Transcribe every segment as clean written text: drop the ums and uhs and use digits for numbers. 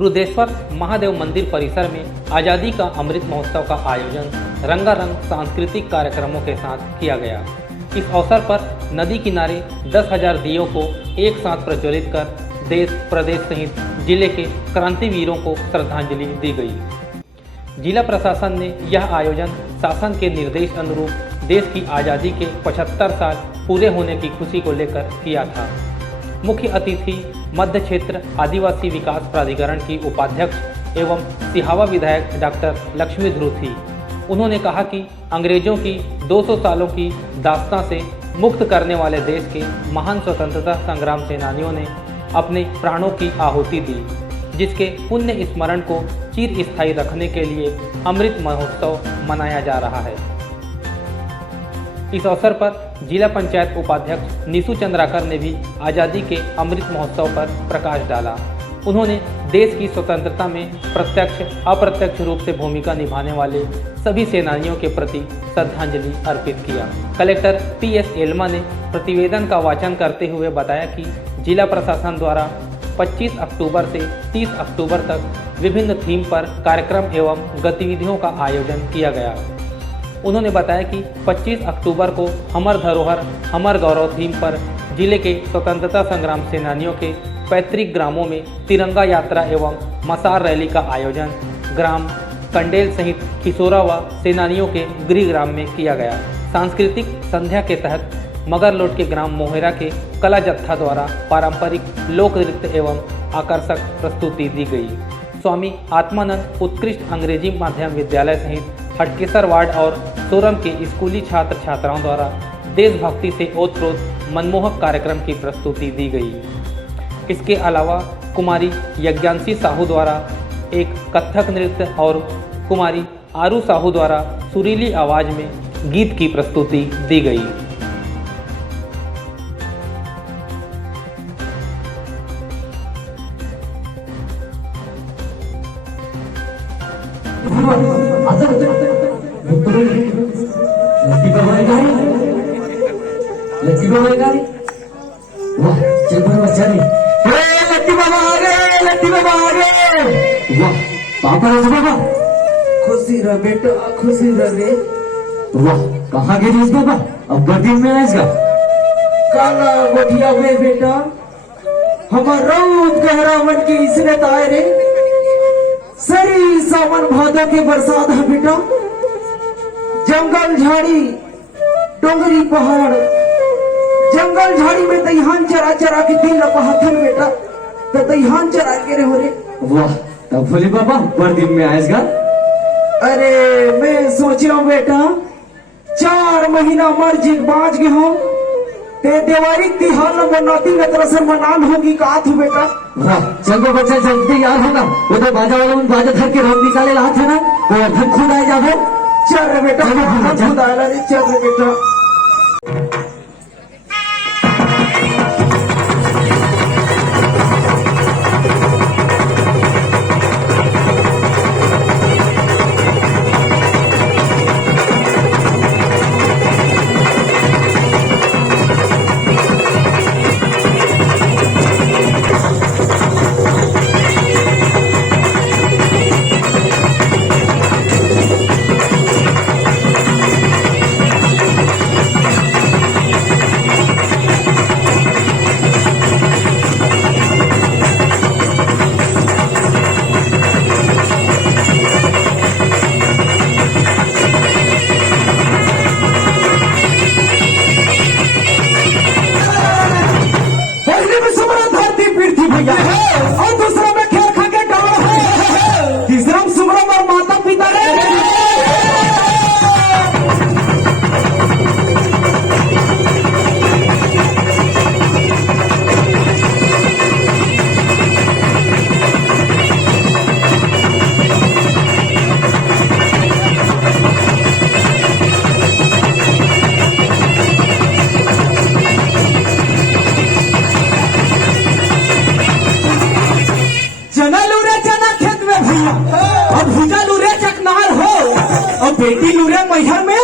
रुद्रेश्वर महादेव मंदिर परिसर में आज़ादी का अमृत महोत्सव का आयोजन रंगारंग सांस्कृतिक कार्यक्रमों के साथ किया गया। इस अवसर पर नदी किनारे 10,000 दियों को एक साथ प्रज्वलित कर देश प्रदेश सहित जिले के क्रांतिवीरों को श्रद्धांजलि दी गई। जिला प्रशासन ने यह आयोजन शासन के निर्देश अनुरूप देश की आज़ादी के 75 साल पूरे होने की खुशी को लेकर किया था। मुख्य अतिथि मध्य क्षेत्र आदिवासी विकास प्राधिकरण की उपाध्यक्ष एवं सिहावा विधायक डॉक्टर लक्ष्मी ध्रुव थी। उन्होंने कहा कि अंग्रेजों की 200 सालों की दास्तां से मुक्त करने वाले देश के महान स्वतंत्रता संग्राम सेनानियों ने अपने प्राणों की आहुति दी, जिसके पुण्य स्मरण को चिर स्थायी रखने के लिए अमृत महोत्सव मनाया जा रहा है। इस अवसर पर जिला पंचायत उपाध्यक्ष निशु चंद्राकर ने भी आज़ादी के अमृत महोत्सव पर प्रकाश डाला। उन्होंने देश की स्वतंत्रता में प्रत्यक्ष अप्रत्यक्ष रूप से भूमिका निभाने वाले सभी सेनानियों के प्रति श्रद्धांजलि अर्पित किया। कलेक्टर PS एल्मा ने प्रतिवेदन का वाचन करते हुए बताया कि जिला प्रशासन द्वारा 25 अक्टूबर से 30 अक्टूबर तक विभिन्न थीम पर कार्यक्रम एवं गतिविधियों का आयोजन किया गया। उन्होंने बताया कि 25 अक्टूबर को हमर धरोहर हमर गौरव थीम पर जिले के स्वतंत्रता संग्राम सेनानियों के पैतृक ग्रामों में तिरंगा यात्रा एवं मसार रैली का आयोजन ग्राम कंडेल सहित खिसोरा व सेनानियों के गृह ग्राम में किया गया। सांस्कृतिक संध्या के तहत मगरलोड के ग्राम मोहेरा के कला जत्था द्वारा पारंपरिक लोक नृत्य एवं आकर्षक प्रस्तुति दी गई। स्वामी आत्मानंद उत्कृष्ट अंग्रेजी माध्यम विद्यालय सहित हटकेसर वार्ड और सोरम के स्कूली छात्र छात्राओं द्वारा देशभक्ति से ओतप्रोत मनमोहक कार्यक्रम की प्रस्तुति दी गई। इसके अलावा कुमारी यज्ञांशी साहू द्वारा एक कथक नृत्य और कुमारी आरू साहू द्वारा सुरीली आवाज में गीत की प्रस्तुति दी गई। बाबा खुशी रह बेटा, खुशी रहे। वाह, कहाँ गए बाबा? अब बड़ी में आएगा काला गोटिया में बेटा, हमार रौद गहरा मन की इसने ताए रे। सरी सावन भादों के बरसात है बेटा, जंगल झाड़ी डोंगरी पहाड़, जंगल झाड़ी में दईहान चरा चरा के दिल पहाथन बेटा, तो दईहान चरा के रे हो रे। वाह, तब बोले बाबा बड़ दिन में आएगा। अरे मैं सोच रहा हूँ बेटा, 4 महीना मर जी बाँच गए हो, ते देवारी तिहार मनाती नतरसर मनान होगी का तू बेटा। वाह, चलो बच्चा जल्दी यार होगा, वो तो बाजा वाला उन बाजा धर के रंग निकाले हाथ है ना, वो धन खुद आ जाओ। चल रे बेटा, खुद आ रहा है, चल रे बेटा। और दूसरा में खेल खा के डाल है, तीसरा में सुमरम और माता पिता ने। बेटी लूरे मैहर में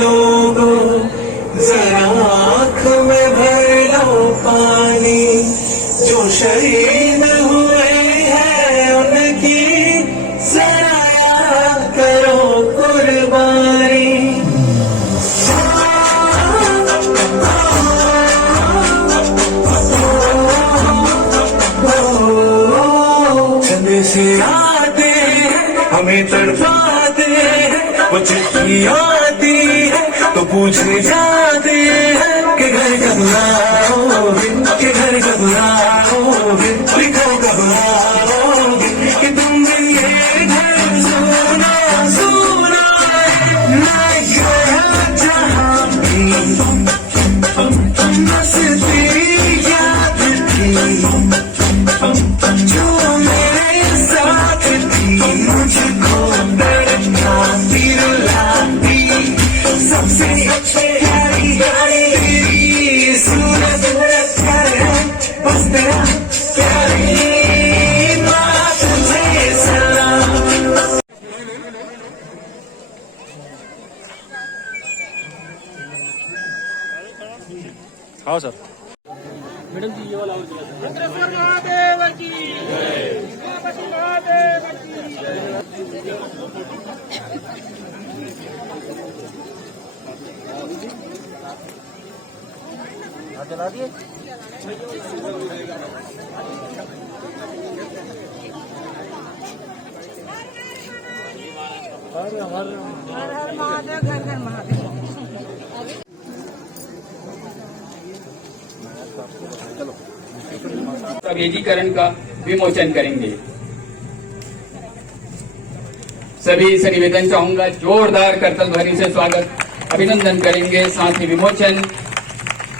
लोगों जरा आँख में भर लो पानी, जो शहीद हुए हैं उनकी जरा याद करो कुर्बानी। से आते हमें तड़पाते, वो चिट्ठी आती है तो पूछे जाते हैं कि घर कब आओगे, कि घर कब आओगे, घर कब आओगे, कि तुम ये घर सुना सुना ना जहाँ की मस्ती याद थी, जो मेरे साथ थी, मुझको तड़पा फिर लाती, सबसे प्यारी तेरी सूरत प्यार है, बस तेरा प्यारी बात तुझे सलाम। हाँ सर। चला दिए। हर हर महादेव, घर घर महादेव। वेदीकरण का विमोचन करेंगे। सभी से निवेदन चाहूंगा, जोरदार करतल ध्वनि से स्वागत अभिनंदन करेंगे। साथ ही विमोचन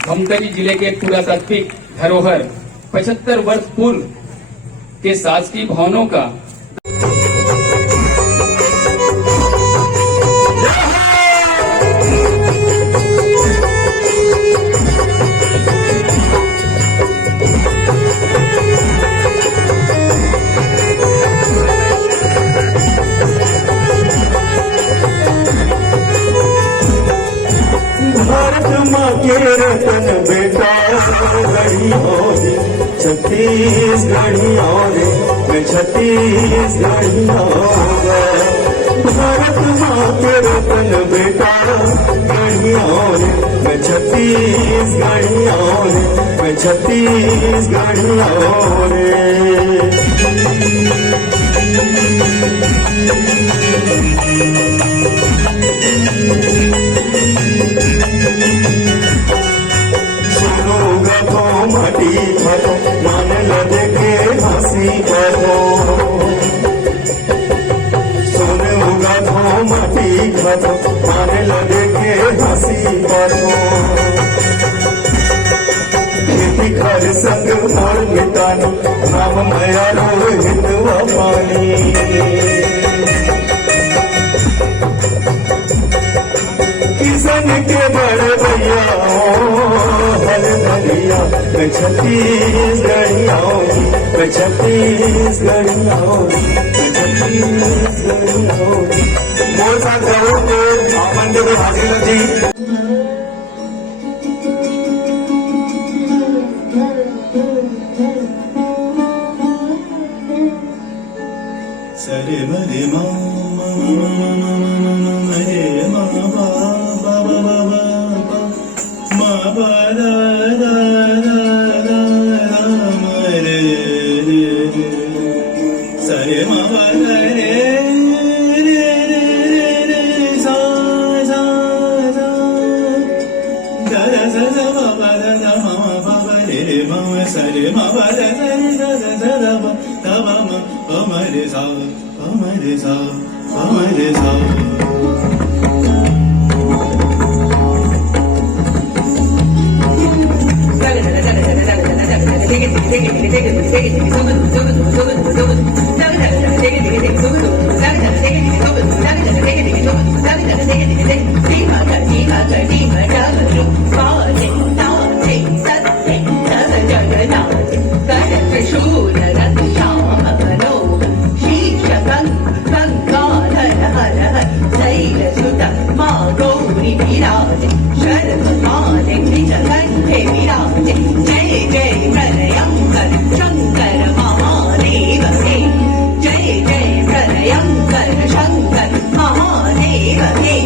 धमतरी जिले के पुरातात्विक धरोहर 75 वर्ष पूर्व के शासकीय भवनों का भारत माँ के रतन बेटा गढ़ी होगी, छत्तीसगढ़ी और मैं छत्तीसगढ़ी होगा। भारत माँ के रतन बेटा गढ़ी और मैं छत्तीसगढ़ी और मैं छत्तीसगढ़ी और। सुनोगा तो मटी भरो, मान लगे के हंसी भरो, सुनोगा तो मटी भरो, मान लगे के हंसी भरो। खेती कर संग मोर मिटानी, नाम मया रोहित व पानी। किसान के बड़े भैया हर भैया, मैं छत्तीसगढ़ी आऊंगी, मैं छत्तीसगढ़ी आऊंगी, मैं छत्तीसगढ़ी आऊंगी। मोर साथ गाओ तो अपन जब हाजिर जी। सरे मरे मा मरे मा बा बा बा बा बा मा बा दा दा दा दा मरे सरे मा बा रे रे रे सा सा सा दा दा सा सा बा बा दा दा मा बा बा रे मा सरे मा बा दा दा दा दा दा बा दा बा मा अमरे सा अमरे सा अमरे सा। Go विराजे शर्व काले निजकंठे विराजे जय जय प्रलयंकर शंकर महादेव हे जय जय प्रलयंकर शंकर महादेव हे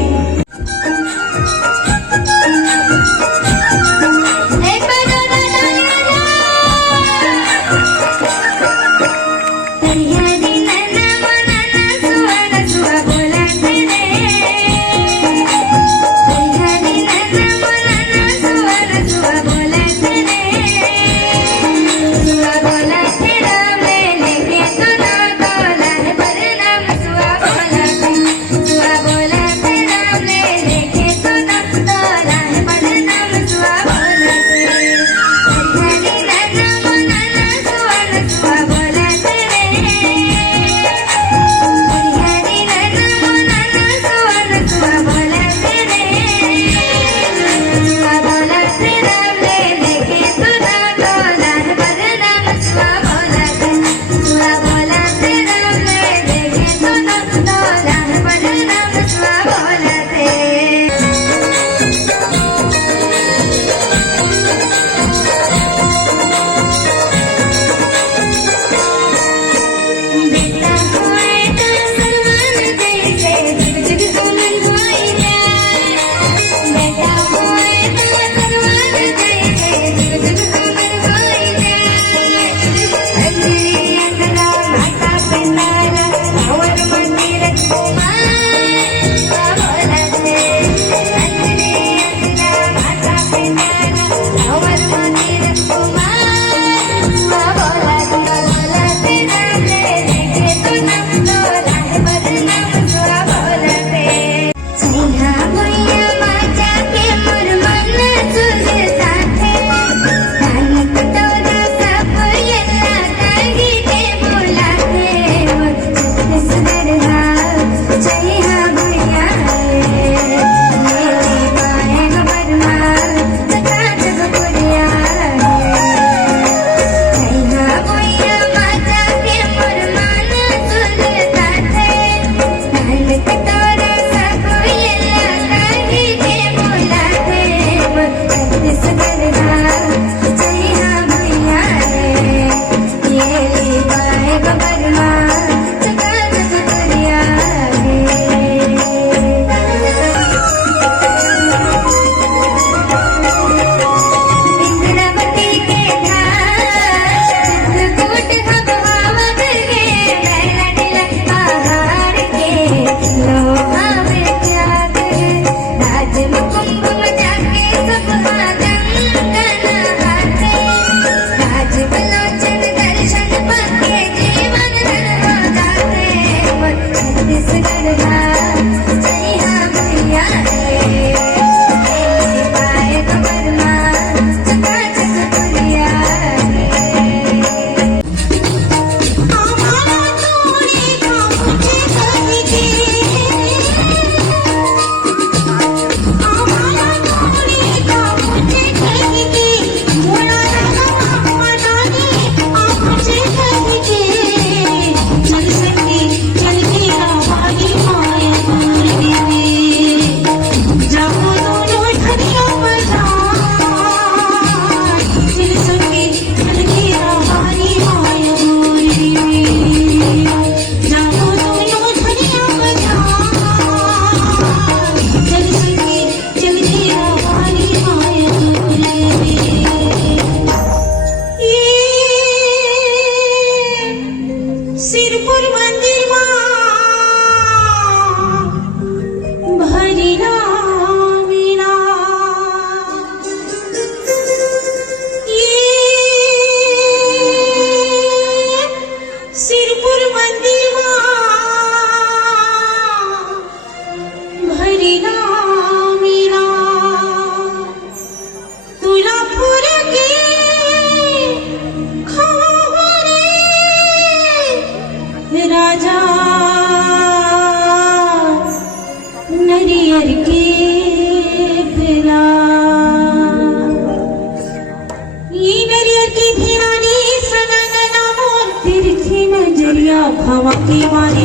भावा की मारी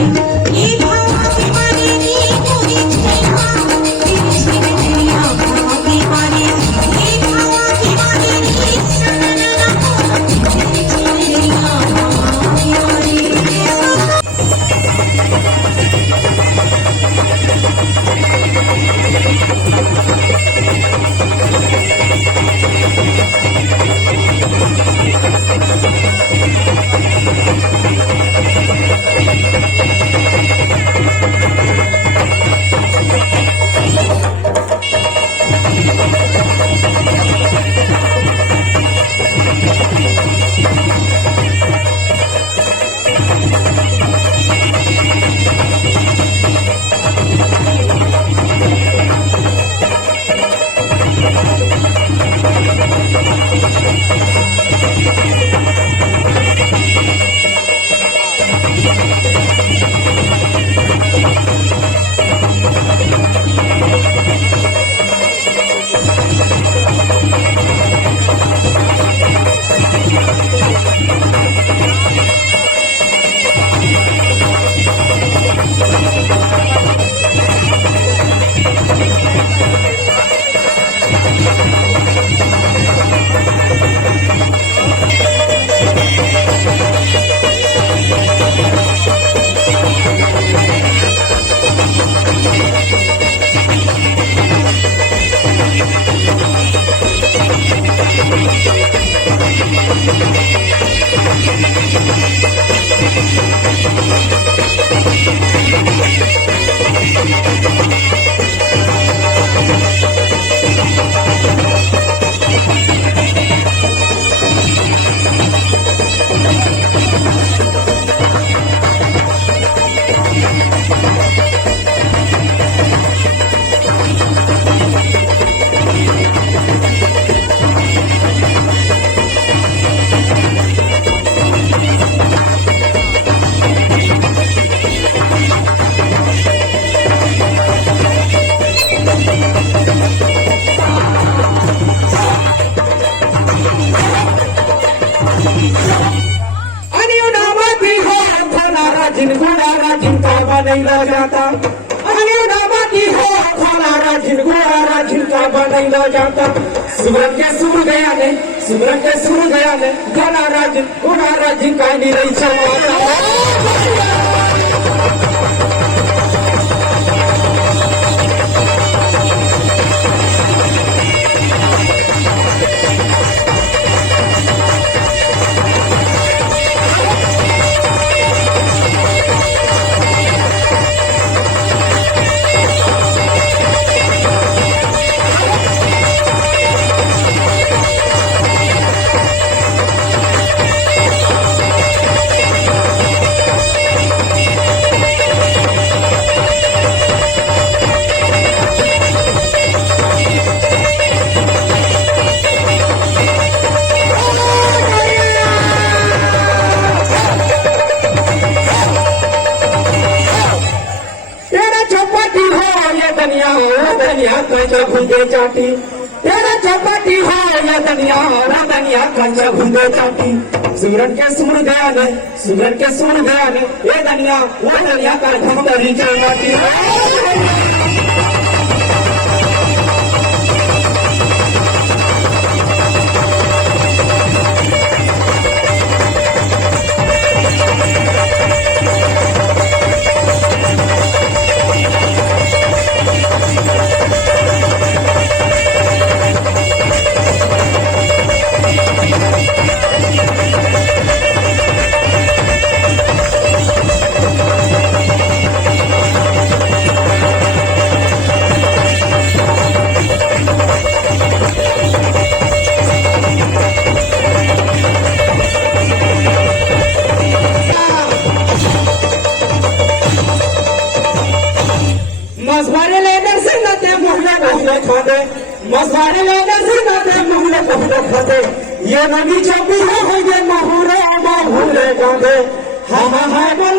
ये भावा की मारी नी पूरी छेना तेरी छेना आणि उडामाती हो खोलारा जिनगुडारा जिनका बनैला जाता आणि उडामाती हो खोलारा जिनगुडारा जिनका बनैला जाता सुमरन के सुर गया ने गणारा जिनगुडारा जिनका निरई चलवाता कंचा भूंगे चाटी तेरा चपाटी हो या दनिया कंचा भूंगे चाटी सुमरन के सुन गया ने ये दनिया वो दनिया कर हम तरी चलती मसवारे लेकर से नते मुहले खाते मसवारे लेकर से नते मुहले खाते ये नदी चौकी हो ये महुरे बाहुले गाते हम है बल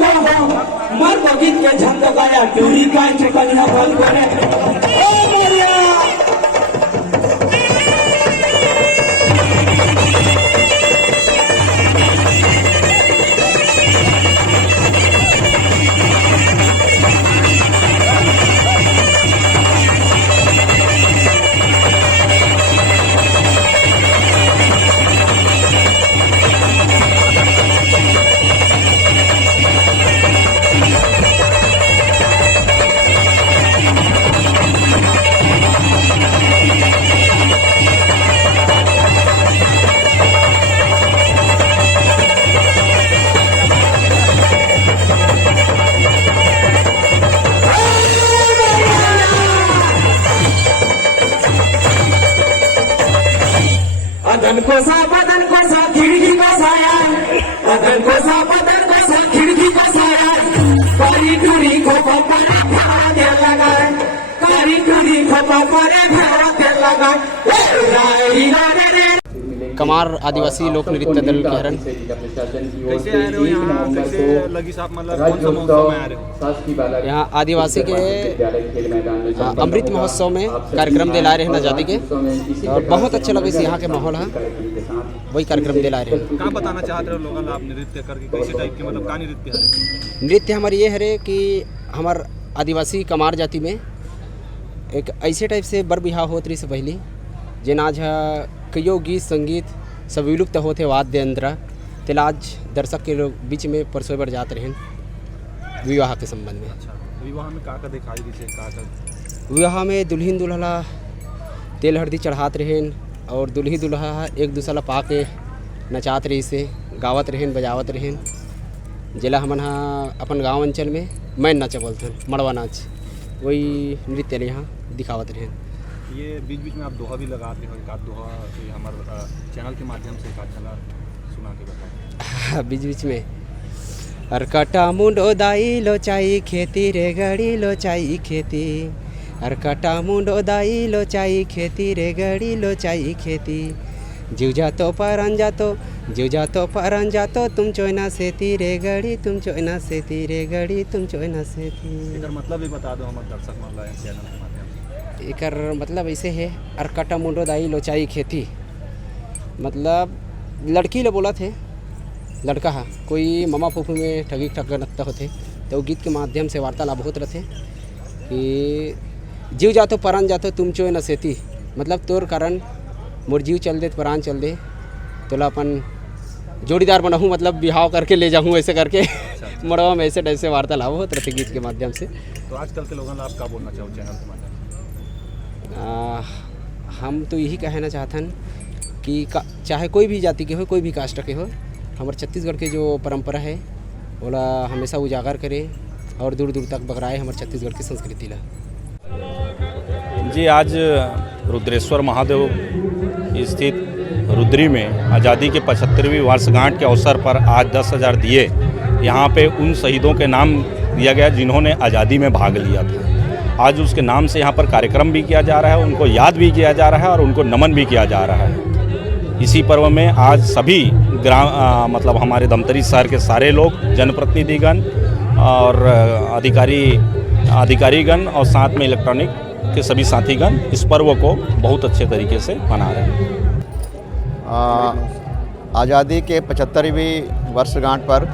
को मर को गीत के छंद गाया टूरी का चुकनिया बल करे ओ मोरिया बदन को सा खिड़की को साया बदन को सा खिड़की को साया कारी टूरी को परे खड़ा दे लगा कारी टूरी को परे खड़ा दे लगा कमार आदिवासी लोक नृत्य दल केहरन। कैसे आ रहे हो यहाँ? कैसे लगी साहब, मतलब कौन सा महोत्सव में आ रहे हो? यहाँ आदिवासी के अमृत महोत्सव में कार्यक्रम दिला रहे हैं आज़ादी के, और बहुत अच्छा लगे से यहाँ के माहौल है, वही कार्यक्रम दिला रहे हैं। क्या बताना चाहते हो लोगों आप नृत्य करके, कैसे टाइप के, मतलब का नृत्य है? नृत्य हमारी ये है कि हमार आदिवासी कमार जाति में एक ऐसे टाइप से बर बिहाव होत रही से पहली जिन आज कईयों गीत संगीत सब विलुप्त होते वाद्य यंत्र तेल आज दर्शक के लोग बीच में परसों बर जाते रहें विवाह के संबंध में। अच्छा, विवाह में का दिखाई दी का? विवाह में दुल्हन दुल्हा तेल हल्दी चढ़ाते रहें और दुल्ही दुल्हा एक दूसरा पा के नचात रही से, गावत रहें, बजावत रहें। जिला हमन हाँ अपन गाँव अंचल में मैन नाचा बोलते हैं, मड़वा नाच, वही नृत्य यहाँ दिखावत रहें। ये बीच बीच में आप दोहा भी लगाते हो, एक आध दोहा कोई हमारे चैनल के माध्यम से एक आध चला सुना के बताओ। बीच बीच में अरकटा मुंडो दाई लोचाई खेती रे गड़ी लोचाई खेती, अरकटा मुंडो दाई लोचाई खेती रे गड़ी लोचाई खेती, जीव जातो परन जातो, जीव जातो परन जातो, तुम चोइना सेती रे गड़ी, तुम चोइना सेती रे गड़ी, तुम चोइना सेती। एकर मतलब भी बता दो हमारे दर्शक मन ला चैनल के माध्यम से। एकर मतलब ऐसे है, अरकटा मुंडो दाई लोचाई खेती मतलब लड़की ले बोला थे, लड़का हा कोई ममा फूफू में ठगी ठग नत्ता होते, तो गीत के माध्यम से वार्तालाप होते रहते कि जीव जातो परान जातो तुम चोय न सेती, मतलब तोर कारण मोर जीव चल दे परान चल दे, तोला अपन जोड़ीदार बनाऊँ, मतलब बिहाव करके ले जाऊँ, ऐसे करके मड़वा में ऐसे ऐसे वार्तालाप होते रहते गीत के माध्यम से। तो आजकल के लोगों आप क्या बोलना चाहो चैनल के माध्यम से? हम तो यही कहना चाहतन कि चाहे कोई भी जाति के हो, कोई भी कास्ट के हो, हमारे छत्तीसगढ़ के जो परंपरा है ओला हमेशा उजागर करें और दूर दूर तक बगराए हमारे छत्तीसगढ़ की संस्कृति ला। जी, आज रुद्रेश्वर महादेव स्थित रुद्री में आज़ादी के 75वीं वर्षगांठ के अवसर पर आज 10,000 दिए यहाँ पे उन शहीदों के नाम दिया गया जिन्होंने आज़ादी में भाग लिया था। आज उसके नाम से यहाँ पर कार्यक्रम भी किया जा रहा है, उनको याद भी किया जा रहा है और उनको नमन भी किया जा रहा है। इसी पर्व में आज सभी मतलब हमारे धमतरी शहर के सारे लोग, जनप्रतिनिधिगण और अधिकारीगण और साथ में इलेक्ट्रॉनिक के सभी साथीगण इस पर्व को बहुत अच्छे तरीके से मना रहे हैं। आज़ादी के 75वीं वर्षगांठ पर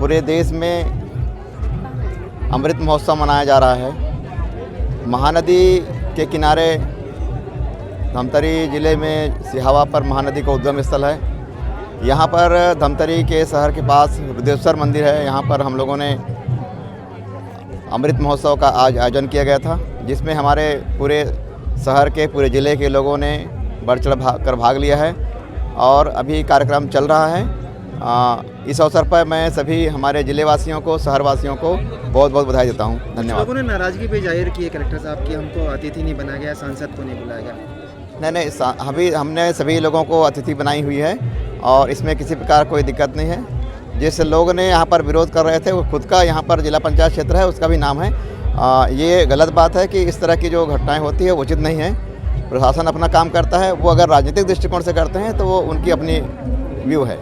पूरे देश में अमृत महोत्सव मनाया जा रहा है। महानदी के किनारे धमतरी ज़िले में सिहावा पर महानदी का उद्गम स्थल है। यहाँ पर धमतरी के शहर के पास रुद्रेश्वर मंदिर है। यहाँ पर हम लोगों ने अमृत महोत्सव का आज आयोजन किया गया था, जिसमें हमारे पूरे शहर के, पूरे ज़िले के लोगों ने बढ़ चढ़ कर भाग लिया है और अभी कार्यक्रम चल रहा है। इस अवसर पर मैं सभी हमारे ज़िले वासियों को, शहर वासियों को बहुत बहुत बधाई देता हूँ। धन्यवाद। लोगों ने नाराज़गी भी जाहिर की है कलेक्टर साहब की, हमको अतिथि नहीं बनाया गया, सांसद को नहीं बुलाया गया। नहीं, अभी हमने सभी लोगों को अतिथि बनाई हुई है और इसमें किसी प्रकार कोई दिक्कत नहीं है। जिस लोग ने यहाँ पर विरोध कर रहे थे वो खुद का यहाँ पर जिला पंचायत क्षेत्र है, उसका भी नाम है। ये गलत बात है कि इस तरह की जो घटनाएं होती है वो उचित नहीं है। प्रशासन अपना काम करता है, वो अगर राजनीतिक दृष्टिकोण से करते हैं तो वो उनकी अपनी व्यू है।